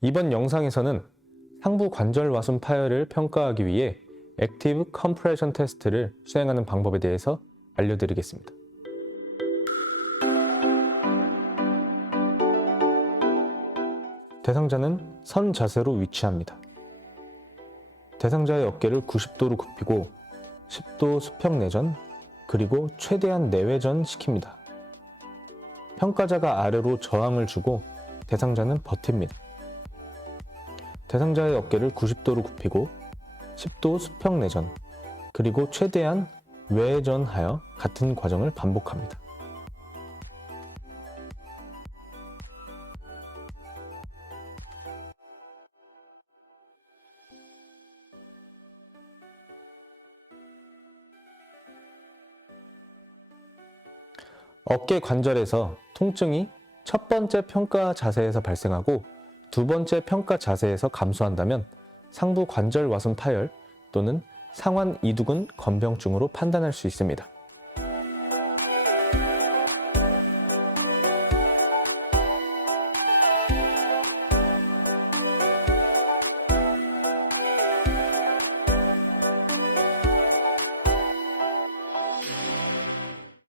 이번 영상에서는 상부 관절 와순 파열을 평가하기 위해 액티브 컴프레션 테스트를 수행하는 방법에 대해서 알려드리겠습니다. 대상자는 선 자세로 위치합니다. 대상자의 어깨를 90도로 굽히고 10도 수평 내전 그리고 최대한 내외전 시킵니다. 평가자가 아래로 저항을 주고 대상자는 버팁니다. 대상자의 어깨를 90도로 굽히고 10도 수평 내전 그리고 최대한 외전하여 같은 과정을 반복합니다. 어깨 관절에서 통증이 첫 번째 평가 자세에서 발생하고 두 번째 평가 자세에서 감소한다면 상부 관절 와순 파열 또는 상완 이두근 건병증으로 판단할 수 있습니다.